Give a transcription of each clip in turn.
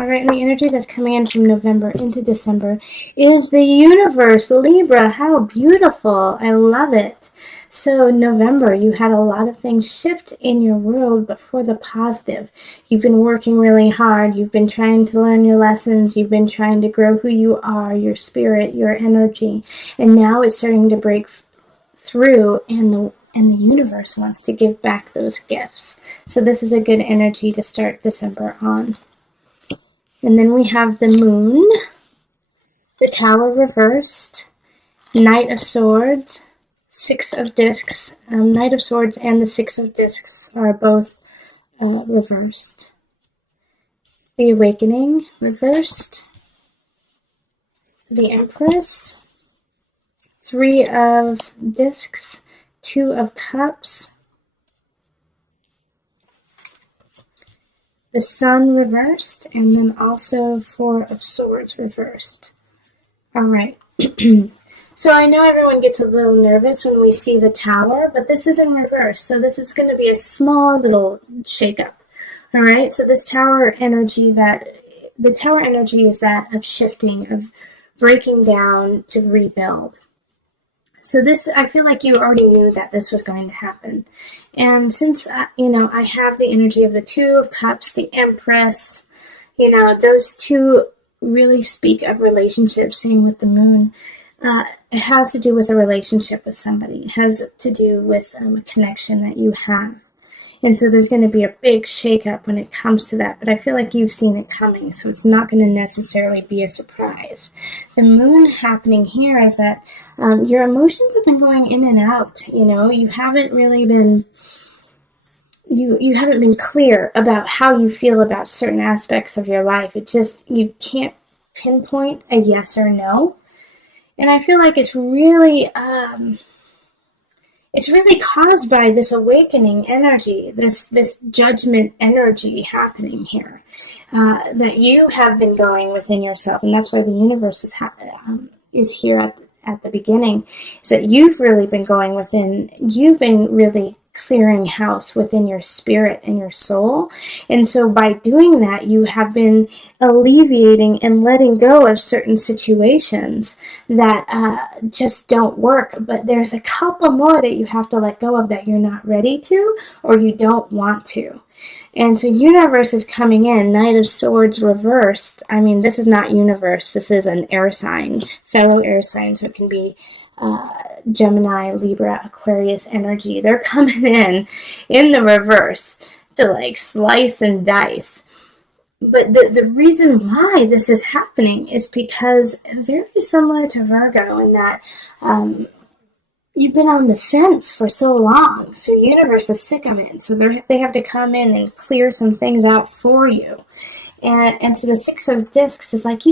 All right, and the energy that's coming in from November into December is the universe, Libra. How beautiful. I love it. So November, you had a lot of things shift in your world, but for the positive. You've been working really hard. You've been trying to learn your lessons. You've been trying to grow who you are, your spirit, your energy. And now it's starting to break through, and the universe wants to give back those gifts. So this is a good energy to start December on. And then we have the moon, the Tower reversed, Knight of Swords, Six of Discs. Knight of Swords and the Six of Discs are both reversed. The Awakening reversed, the Empress, Three of Discs, Two of Cups, the Sun reversed, and then also Four of Swords reversed. All right. So I know everyone gets a little nervous when we see the Tower, but this is in reverse. So this is going to be a small little shakeup. All right. So this Tower energy is that of shifting, of breaking down to rebuild. So this, I feel like you already knew that this was going to happen. And since, I have the energy of the Two of Cups, the Empress, those two really speak of relationships, same with the moon. It has to do with a relationship with somebody. It has to do with a connection that you have. And so there's going to be a big shakeup when it comes to that. But I feel like you've seen it coming, so it's not going to necessarily be a surprise. The moon happening here is that your emotions have been going in and out. You haven't really been... You haven't been clear about how you feel about certain aspects of your life. You can't pinpoint a yes or no. And I feel like it's really caused by this awakening energy, this judgment energy happening here, that you have been going within yourself. And that's why the universe is here at the beginning, is that you've really been going within, you've been really clearing house within your spirit and your soul. And so by doing that, you have been alleviating and letting go of certain situations that just don't work. But there's a couple more that you have to let go of that you're not ready to, or you don't want to. And so universe is coming in, Knight of Swords reversed. I mean, this is not universe. This is an air sign, fellow air sign. So it can be Gemini, Libra, Aquarius energy. They're coming in the reverse to slice and dice. But the reason why this is happening is because very similar to Virgo in that you've been on the fence for so long. So universe is sick of it. So they have to come in and clear some things out for you. And so the Six of Discs is like,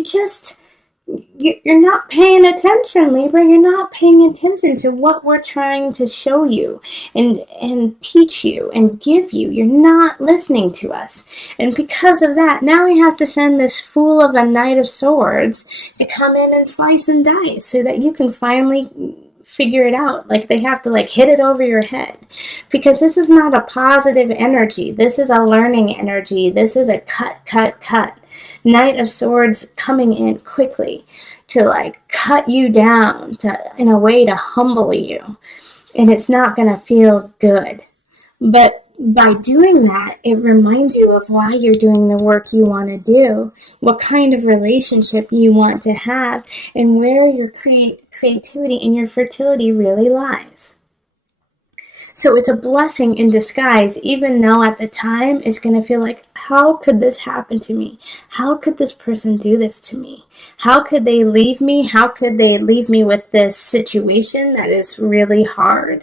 you're not paying attention, Libra. You're not paying attention to what we're trying to show you and teach you and give you. You're not listening to us. And because of that, now we have to send this fool of a Knight of Swords to come in and slice and dice so that you can finally figure it out. They have to hit it over your head, because this is not a positive energy. This is a learning energy. This is a cut. Knight of Swords coming in quickly to cut you down, in a way to humble you, and it's not going to feel good. But by doing that, it reminds you of why you're doing the work you want to do, what kind of relationship you want to have, and where your creativity and your fertility really lies. So it's a blessing in disguise, even though at the time it's going to feel like, how could this happen to me? How could this person do this to me? How could they leave me? How could they leave me with this situation that is really hard?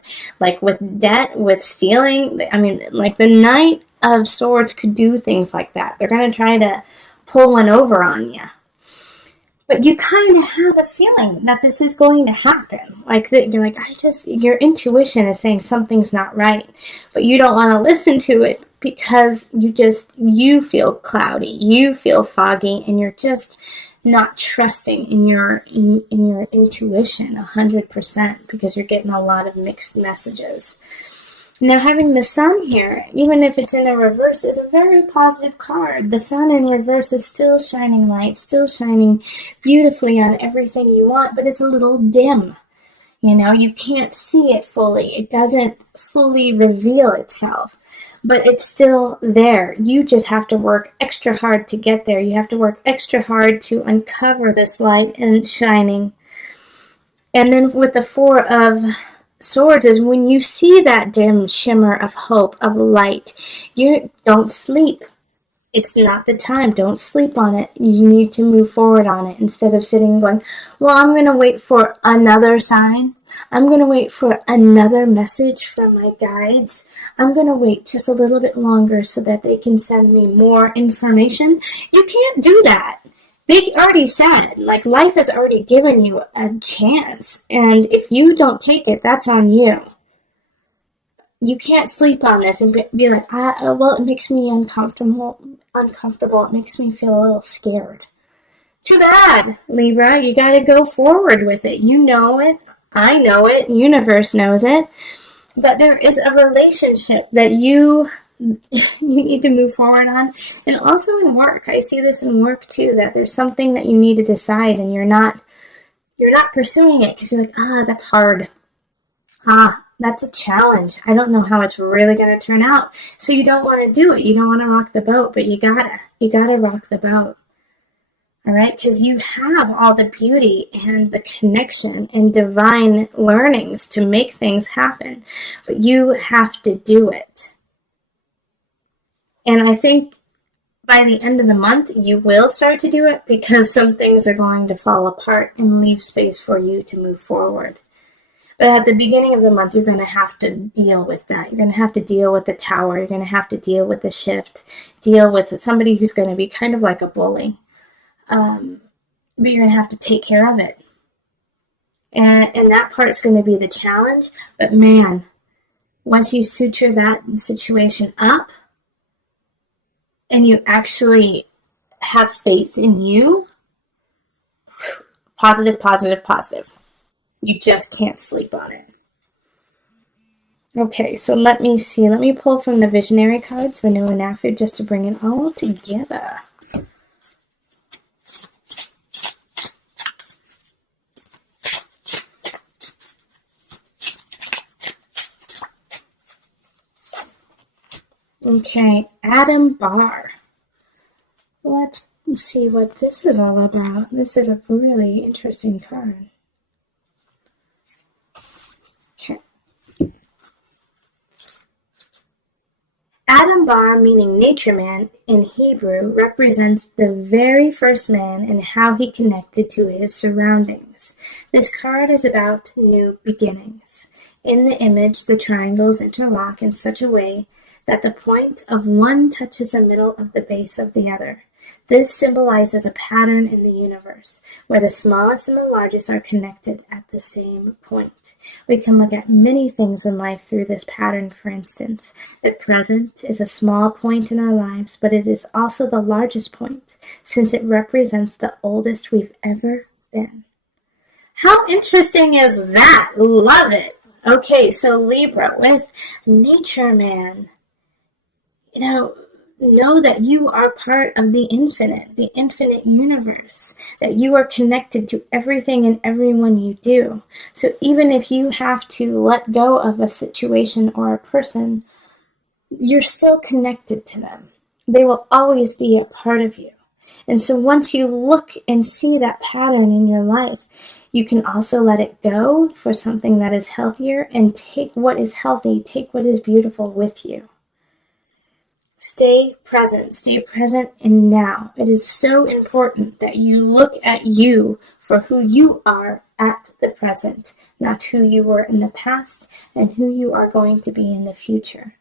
With debt, with stealing. I mean, the Knight of Swords could do things like that. They're going to try to pull one over on you. But you kind of have a feeling that this is going to happen. You're your intuition is saying something's not right. But you don't want to listen to it because you feel cloudy. You feel foggy, and you're just not trusting in your intuition 100% because you're getting a lot of mixed messages. Now, having the sun here, even if it's in a reverse, is a very positive card. The sun in reverse is still shining light, still shining beautifully on everything you want, but it's a little dim. You know, you can't see it fully. It doesn't fully reveal itself, but it's still there. You just have to work extra hard to get there. You have to work extra hard to uncover this light and shining. And then with the Four of Swords is when you see that dim shimmer of hope, of light, you don't sleep. It's not the time. Don't sleep on it. You need to move forward on it instead of sitting and going, well, I'm going to wait for another sign. I'm going to wait for another message from my guides. I'm going to wait just a little bit longer so that they can send me more information. You can't do that. They already said, like, life has already given you a chance, and if you don't take it, that's on you. You can't sleep on this and be like, well, it makes me uncomfortable. It makes me feel a little scared. Too bad, Libra. You got to go forward with it. You know it. I know it. Universe knows it. But there is a relationship that you need to move forward on. And also in work. I see this in work too, that there's something that you need to decide and you're not pursuing it because you're like, that's hard. That's a challenge. I don't know how it's really going to turn out. So you don't want to do it. You don't want to rock the boat, but you gotta rock the boat. All right? Because you have all the beauty and the connection and divine learnings to make things happen, but you have to do it. And I think by the end of the month, you will start to do it because some things are going to fall apart and leave space for you to move forward. But at the beginning of the month, you're going to have to deal with that. You're going to have to deal with the tower. You're going to have to deal with the shift, deal with somebody who's going to be kind of like a bully. But you're going to have to take care of it. And that part's going to be the challenge. But man, once you suture that situation up, and you actually have faith in you, positive, positive, positive. You just can't sleep on it. Okay, so let me see. Let me pull from the visionary cards, the new and Nafu, just to bring it all together. Okay, Adam Barr. Let's see what this is all about. This is a really interesting card. Okay. Adam Barr, meaning nature man in Hebrew, represents the very first man and how he connected to his surroundings. This card is about new beginnings. In the image, the triangles interlock in such a way that the point of one touches the middle of the base of the other. This symbolizes a pattern in the universe, where the smallest and the largest are connected at the same point. We can look at many things in life through this pattern, for instance. The present is a small point in our lives, but it is also the largest point, since it represents the oldest we've ever been. How interesting is that? Love it! Okay, so Libra with Nature Man. Know that you are part of the infinite universe, that you are connected to everything and everyone you do. So even if you have to let go of a situation or a person, you're still connected to them. They will always be a part of you. And so once you look and see that pattern in your life, you can also let it go for something that is healthier and take what is healthy, take what is beautiful with you. Stay present in now. It is so important that you look at you for who you are at the present, not who you were in the past and who you are going to be in the future.